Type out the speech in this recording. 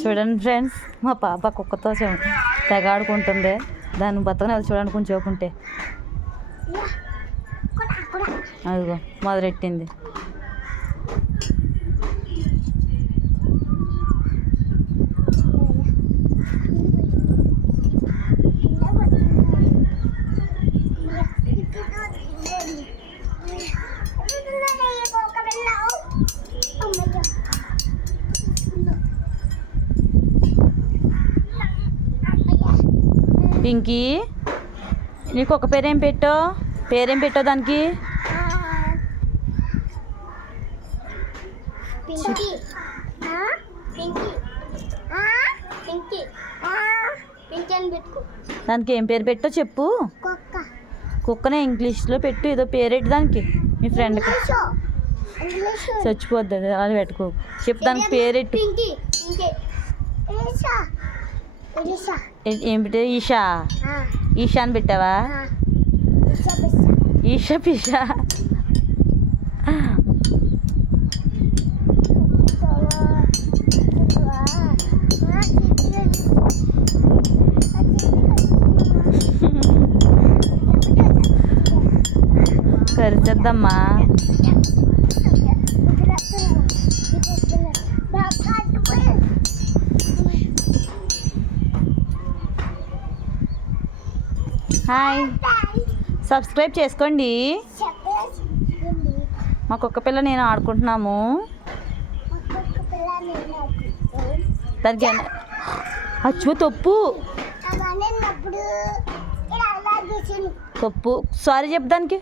చూడండి ఫ్రెండ్స్, మా పాప కుక్కతో తెగ ఆడుకుంటుంది. దాన్ని బతకని చూడండి కొంచెం చూపుంటే. అదిగో మొదలెట్టింది. పింకీ, నీకు ఒక పేరేం పెట్టో దానికి? దానికి ఏం పేరు పెట్టో చెప్పు. కుక్కనే ఇంగ్లీష్లో పెట్టు. ఏదో పేరెట్టి దానికి. మీ ఫ్రెండ్కి చచ్చిపోద్ది, అలా పెట్టుకో. చెప్పు దానికి పేరెట్టు. ఏం పెట్టా? ఈషా. ఈషా అని పెట్టావా? ఈషా పిషా. కరిచేద్దమ్మా. హాయ్, సబ్స్క్రైబ్ చేసుకోండి. మా కుక్క పిల్ల నేను ఆడుకుంటున్నాము. దానికి అచ్చు తప్పు తప్పు. సారీ చెప్పు దానికి.